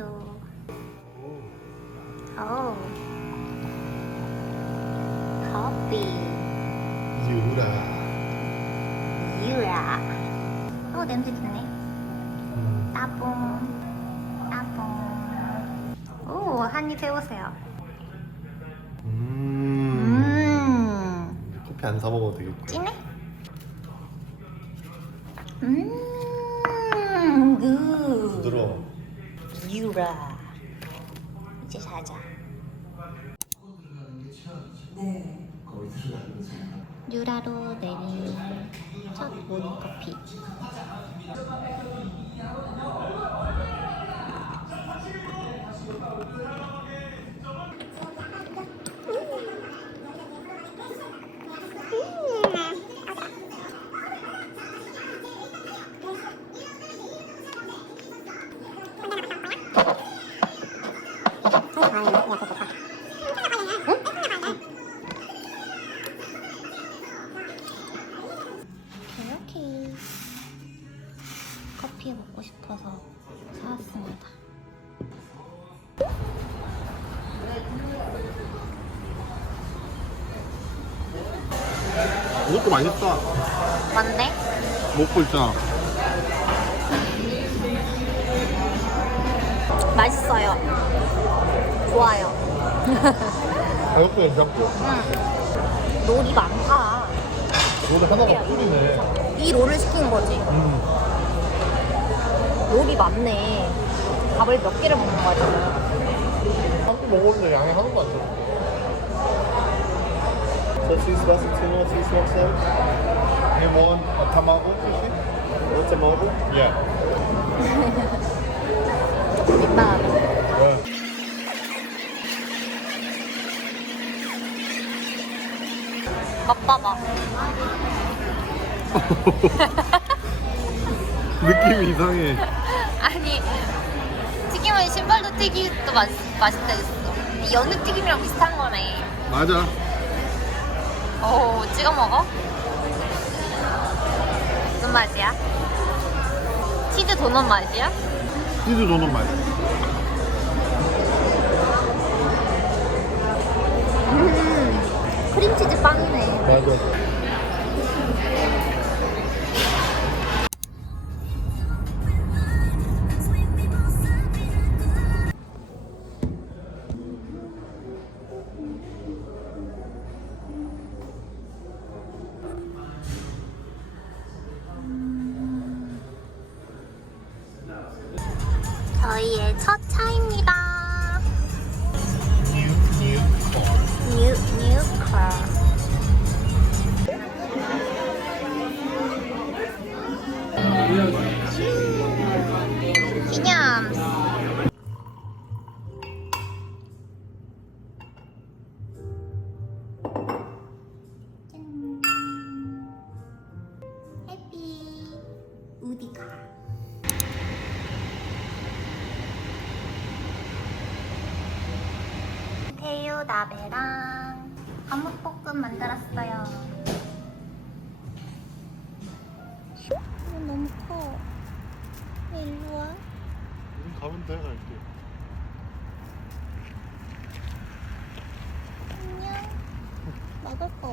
사왔어요. 오. 커피. 유라. 유라. 어 냄새 좋네. 음. 따봉. 따봉. 오, 한입 해보세요. 음. 음. 커피 안 사 먹어도 되겠고. 진해? 커피. 이것도 맛있다. 뭔데? 먹고 있잖아. 맛있어요. 좋아요. 가격도 괜찮고. 응. 롤이 많다. 이거 하나가 꿀이네. 이 롤을 시킨 거지. 음. 롤이 많네. 밥을 몇 개를 먹는 거야, 지금? 한끼 먹었는데 양이 하나도 안 돼. So cheese basi tuna, cheese smoked salmon. You want a tamago sushi? What's tamago? Yeah. 민망하다. 왜? 맛봐봐. 느낌이 이상해. 아니, 튀김은 신발도 튀김도 맛, 맛있다 했어. 연유 튀김이랑 비슷한 거네. 맞아. 오, 찍어 먹어? 무슨 맛이야? 치즈 도넛 맛이야? 치즈 도넛 맛. 음, 크림치즈 빵이네. 맞아.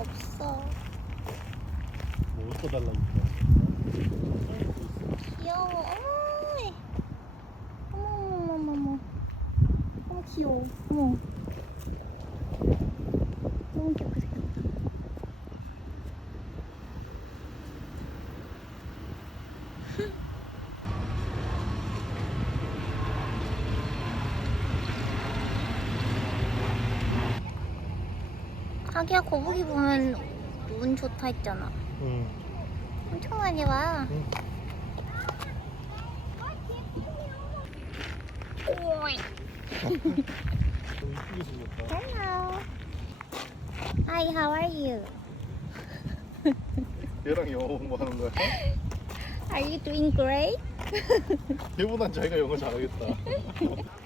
없어. 뭐 어쩌달라니까. 귀여워. 어머. 어머, 어머, 어머, 어머. 너무 귀여워. 어머. 너무 귀엽게 생겼다. 자기야 거북이 보면 운 좋다 했잖아. 응. 엄청 많이 와. 응. 오이. 좀 이쁘게 생겼다. Hello. Hi, how are you? 얘랑 영어 공부하는 거야? Are you doing great? 얘보단 자기가 영어 잘하겠다.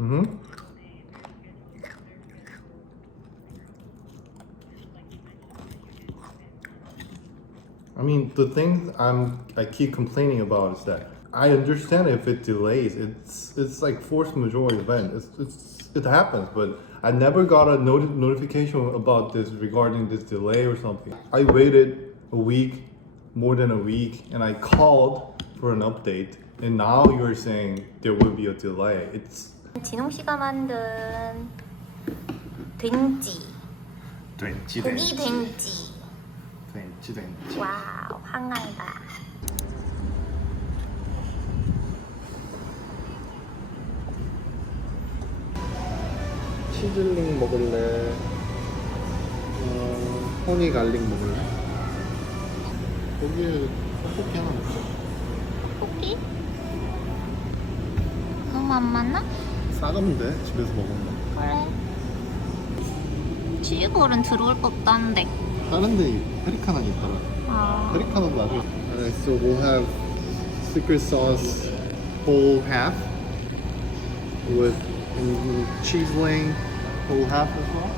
Mm-hmm. I mean, the thing I'm I keep complaining about is that I understand if it delays. It's it's like force majeure event. It's, it's it happens, but I never got a noti- notification about this regarding this delay or something. I waited a week, more than a week, and I called for an update, and now you're saying there will be a delay. It's 진홍 씨가 만든 된지, 된지 고기 된지. 된지 된지. 와우, 한가이다. 치즐링 먹을래? 어, 허니 갈릭 먹을래? 여기 떡볶이 하나 먹자. 고기? 너무 안 맞나? 싸가면 돼. 집에서 먹으면. 그래. 치즈볼은 들어올 법도 한데. 다른데 페리카나니 팔아. 아, 페리카나도 나중에. Alright, so we'll have secret sauce whole half with and cheese wing whole half as well.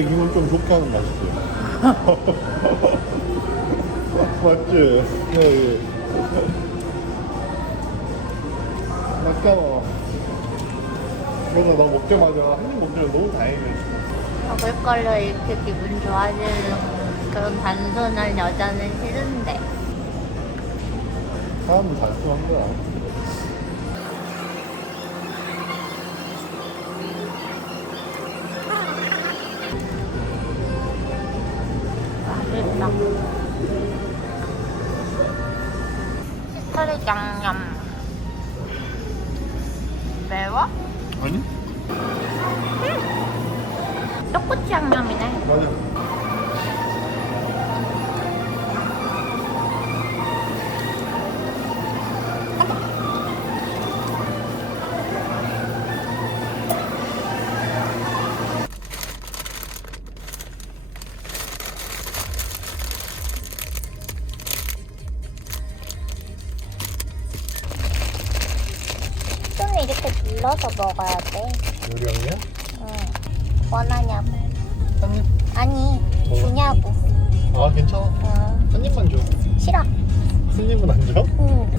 야, 이걸 좀 좋게 하는 맛이지. 맞지? 네. 아까워. 그래서 나 먹자마자 한입 먹자마자 너무 다행이네. 먹을 걸로 이렇게 기분 좋아지는 그런 단순한 여자는 싫은데. 사람은 단순한 거야. 시타리 눌러서 먹어야 돼. 요리형이야? 응. 원하냐고. 한 입? 아니, 주냐고. 아, 괜찮아. 응. 한 입만 줘. 싫어. 한 입은 안 줘? 응.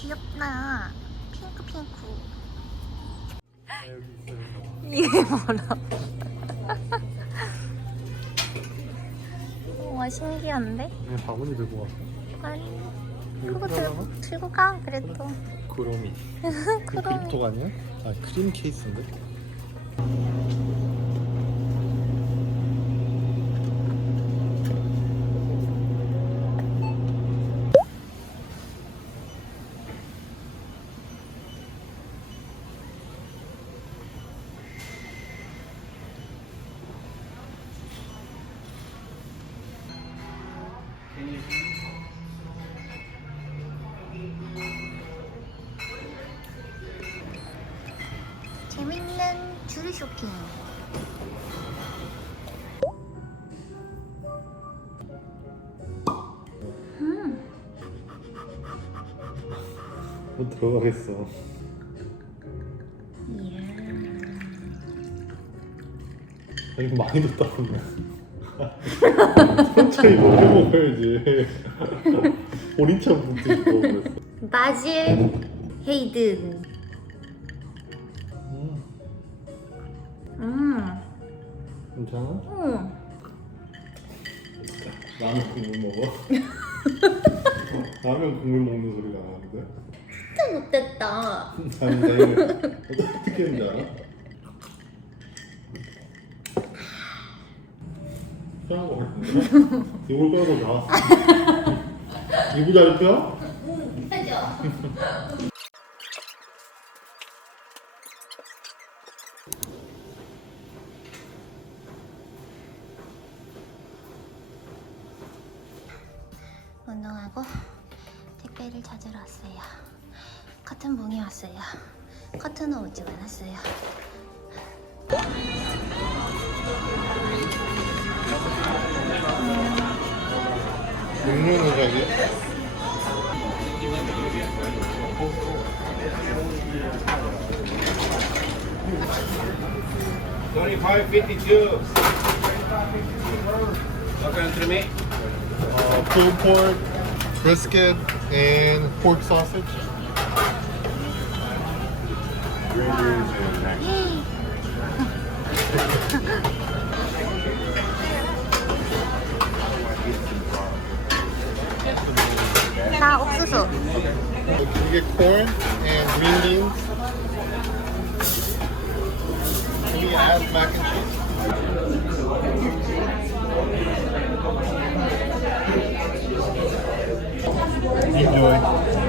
귀엽다. 핑크 핑크. 이게 뭐라? 우와 신기한데? 그냥 바구니 들고 왔어. 아니 그거? 들, 들고 가 그래도 그로미. 그 그립토가 아니야? 아, 크림 케이스인데? 뭐 들어가겠어. 아니 많이 줬다 보네. 천천히 먹어 먹어야지. 오리차 붙고 그랬어. 바질 헤이든. 음, 음. 괜찮아? 음. 라면 국물 먹어? 라면 국물 먹는 소리가 나는데? 난 내일 어떻게 했는지 알아? 편한 거 같은데? 이걸 나왔어 이거 잘 펴? 하죠. 운 커튼은 오지 않았어요. 육류 모자기? Twenty-five fifty-two. Welcome to me. Uh, pulled pork, brisket, and pork sausage. 나 옥수수. You get corn and green beans. Can you add mac and cheese? Enjoy.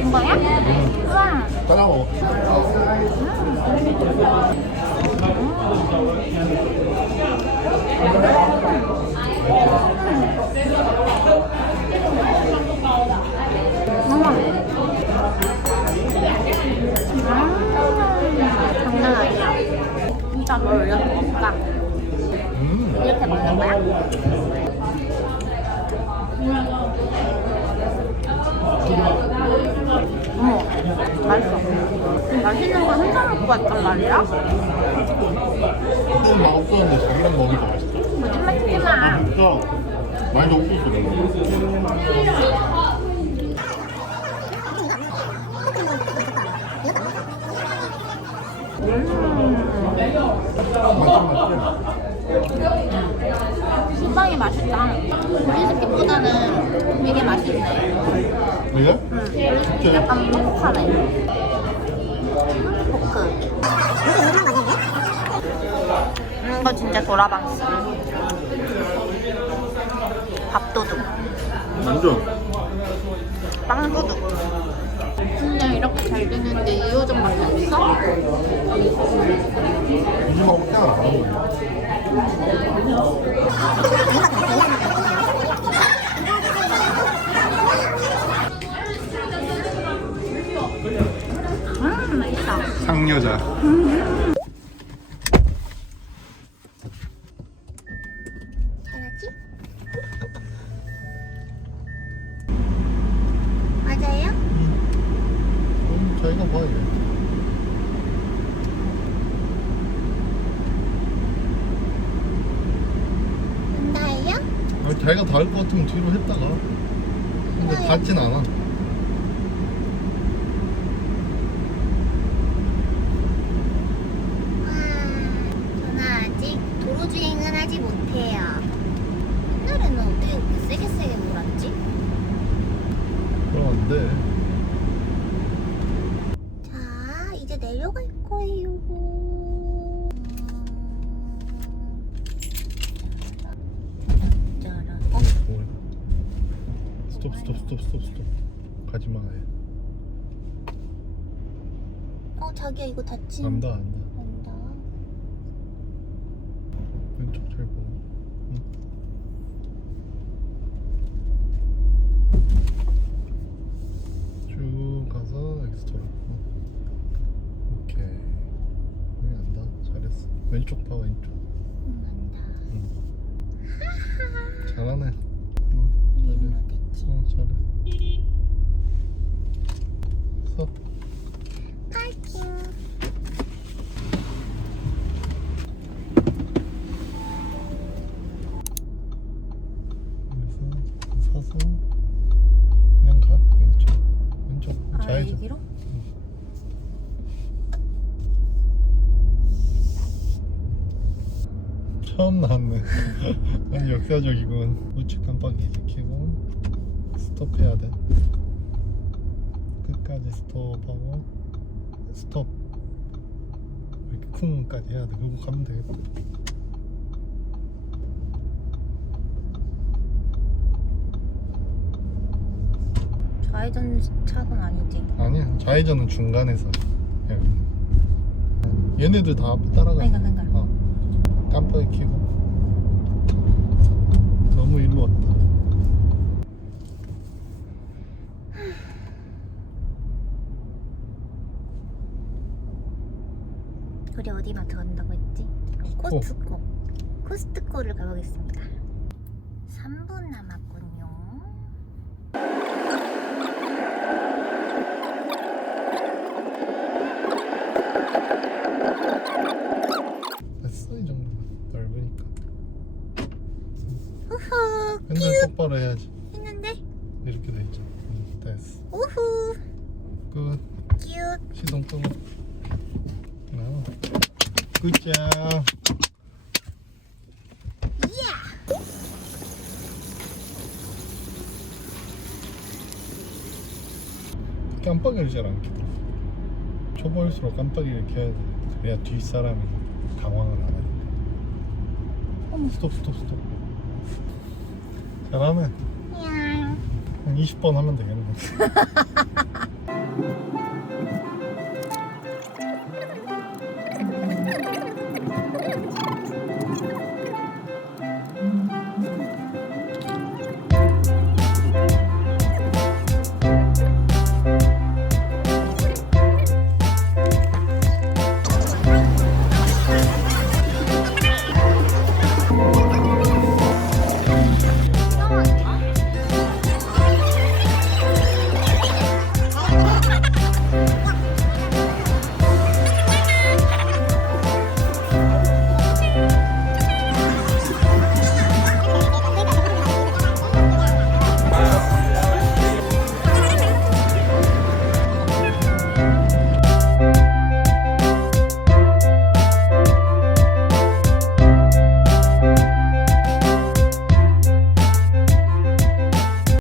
이거야? 우와. 따라오. 장난 아니야. 진짜 뭘 이렇게 먹을까? 음. 이렇게 먹는 거야? 어머, 맛있어. 맛있는 거 먹고 왔단 말이야? 조금 맛없었는데 자기랑 먹으니 더 맛있다. 거짓말 치지 마. 진짜 많이 더 없었어. 신방이 맛있다. 브리스킷보다는 이게 맛있네. 그래? 응, 약간 진짜 도라방스. 밥도둑. 완전. 빵도둑. 근데 이렇게 잘 되는데 2호점밖에 없어? 이거 먹어. 음, 맛있어. 상여자. 자기가 닿을 것 같으면 뒤로 했다가. 근데 닿진 않아. 와, 저는 아직 도로 주행은 하지 못해요. 옛날에는 어떻게 그렇게 세게 세게 몰았지? 그럼 안 돼. 자, 이제 내려갈 거예요. 짜란. 어? 뭘. 스톱 스톱 스톱 스톱 스톱. 가지 마. 아예. 어, 자기야 이거 다친. 안다 안다. 안다. 왼쪽 잘보고 응. 쭉 가서 엑스트라 응. 오케이 응, 안다 잘했어 왼쪽 봐 왼쪽 난다. 잘하네 응, 잘해 이거 됐지. 응, 잘해 서 파이팅. 그래서 서서 그냥 가 왼쪽 왼쪽 아 좌회전 여기로? 처음 나왔네 역사적이군 우측 깜빡이 켜고 스톱해야 돼 끝까지 스톱하고 스톱 이렇게 쿵까지 해야 돼 그리고 가면 되겠다 좌회전 차선 아니지? 아니야 좌회전은 중간에서 해야 돼. 얘네들 다 앞에 따라가 그러니까 그러니까. 어. 깜빡이 켜고 너무 일로 왔다 우리 어디 마트 간다고 했지? 코스트코. 코스트코를 가보겠습니다. 3분 남았군요. 됐어 이 정도 넓으니까 우후. 핸들 똑바로 해야지 했는데? 이렇게 돼 있죠 응, 됐어 우후. 끝 큐. 시동 끄고 아, 굿자 이야. 안 켜. 초보일수록 깜빡이를 켜야 돼. 그래야 뒷사람이 당황을 안 하니까. 어머. 스톱 스톱 스톱. 잘하네. 야. 한 20번 하면 되겠네.